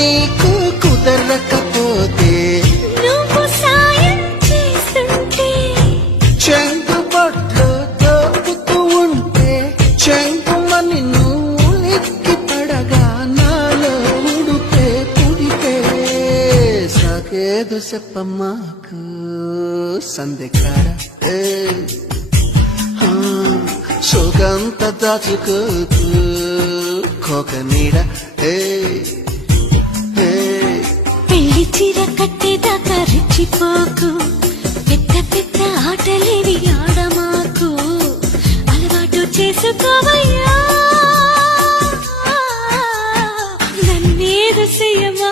నీకు కుదరకపోతే నువ్వు సాయం చేస్తుంటే చెంగు బొట్లు దోపుతూ ఉంటే చెంగుమని నువ్వు ఎక్కి పడగా నాలో ఉడితే పుడితే. సాకేదు చెప్పమ్మాకు సందేకార సుగంత దాచుకోకు కోక నీడ. ఏ. చీర కట్టేదాకా రెచ్చిపోకు. పెద్ద పెద్ద ఆటలేవి ఆడమాకు అలవాటు చేసుకోవయ్యా. నన్నేరు చేయమా